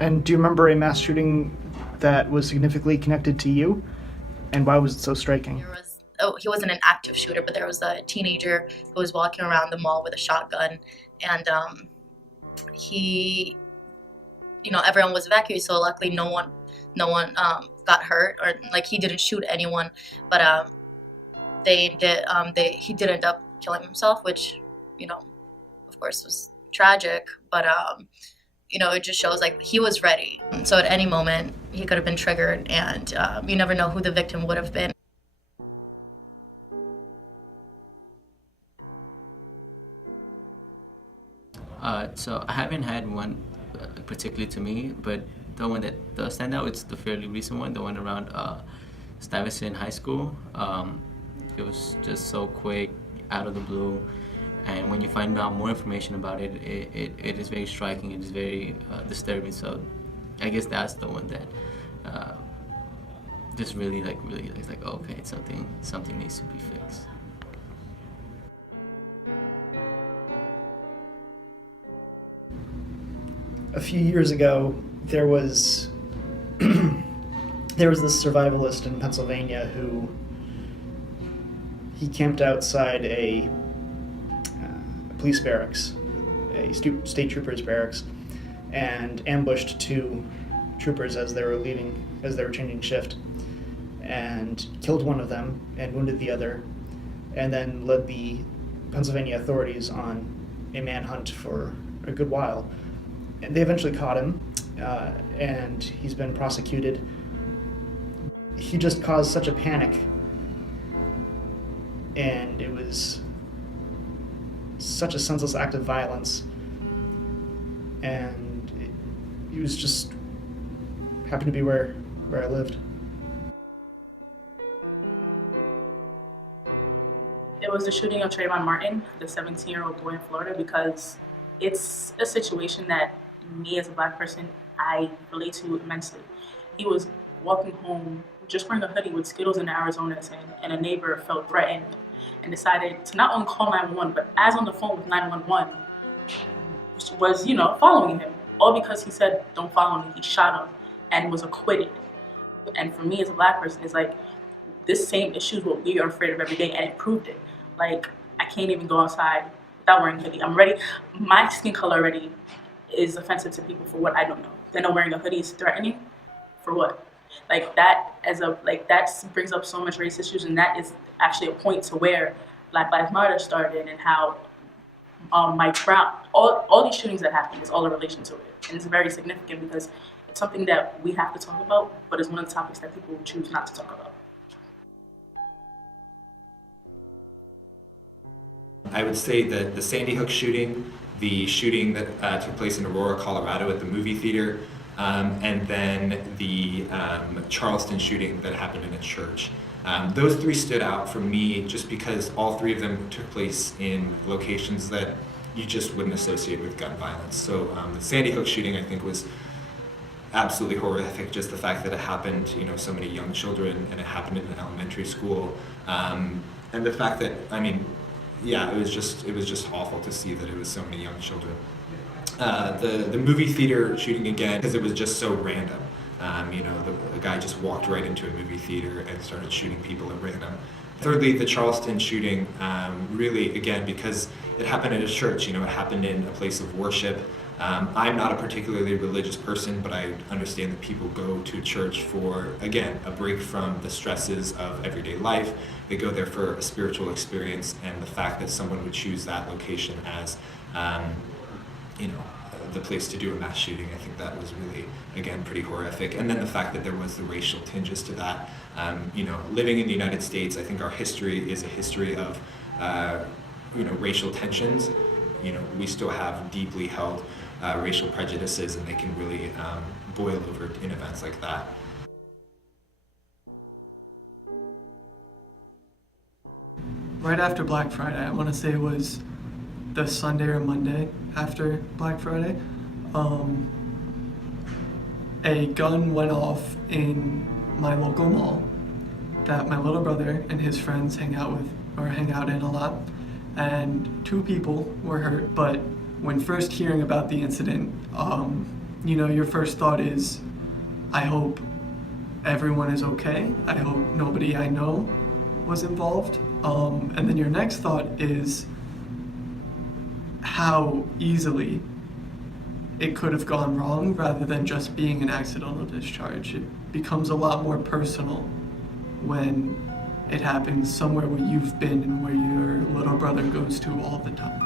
And do you remember a mass shooting that was significantly connected to you? And why was it so striking? He wasn't an active shooter, but there was a teenager who was walking around the mall with a shotgun, and he, everyone was evacuated, so luckily no one got hurt, or like he didn't shoot anyone, but he did end up killing himself, which, of course was tragic, but it just shows like he was ready. So at any moment he could have been triggered, and you never know who the victim would have been. So I haven't had one particularly to me, but the one that does stand out, it's the fairly recent one, the one around Stuyvesant High School. It was just so quick, out of the blue, and when you find out more information about it, it is very striking. It is very disturbing. So I guess that's the one that just really it's like, okay, something needs to be fixed. A few years ago, there was this survivalist in Pennsylvania who he camped outside a police barracks, a state troopers barracks, and ambushed two troopers as they were changing shift, and killed one of them and wounded the other, and then led the Pennsylvania authorities on a manhunt for a good while. And they eventually caught him, and he's been prosecuted. He just caused such a panic, and it was such a senseless act of violence, and he was just happened to be where I lived. It was the shooting of Trayvon Martin, the 17-year-old boy in Florida, because it's a situation that me as a Black person, I relate to immensely. He was walking home just wearing a hoodie with Skittles in Arizona, and a neighbor felt threatened and decided to not only call 911, but as on the phone with 911, was, following him. All because he said, "Don't follow me." He shot him and was acquitted. And for me as a Black person, it's like, this same issue is what we are afraid of every day, and it proved it. Like, I can't even go outside without wearing a hoodie. I'm ready. My skin color already is offensive to people for what I don't know. I know wearing a hoodie is threatening. For what? Like that that brings up so much race issues, and that is actually a point to where Black Lives Matter started, and how Mike Brown, all these shootings that happen is all in relation to it, and it's very significant because it's something that we have to talk about, but it's one of the topics that people choose not to talk about. I would say that the Sandy Hook shooting, the shooting that took place in Aurora, Colorado at the movie theater, and then the Charleston shooting that happened in a church. Those three stood out for me just because all three of them took place in locations that you just wouldn't associate with gun violence. So the Sandy Hook shooting, I think, was absolutely horrific. Just the fact that it happened, so many young children, and it happened in an elementary school, and the fact that, it was just awful to see that it was so many young children. The movie theater shooting again, because it was just so random. The guy just walked right into a movie theater and started shooting people at random. Thirdly, the Charleston shooting, really, again, because it happened in a church, it happened in a place of worship. I'm not a particularly religious person, but I understand that people go to church for, again, a break from the stresses of everyday life. They go there for a spiritual experience, and the fact that someone would choose that location as, the place to do a mass shooting, I think that was really, again, pretty horrific. And then the fact that there was the racial tinges to that. Living in the United States, I think our history is a history of, racial tensions. We still have deeply held racial prejudices, and they can really boil over in events like that. Right after Black Friday, I want to say it was the Sunday or Monday after Black Friday, a gun went off in my local mall that my little brother and his friends hang out in a lot, and 2 people were hurt. But when first hearing about the incident, you know, your first thought is, I hope everyone is okay. I hope nobody I know was involved. And then your next thought is how easily it could have gone wrong rather than just being an accidental discharge. It becomes a lot more personal when it happens somewhere where you've been and where your little brother goes to all the time.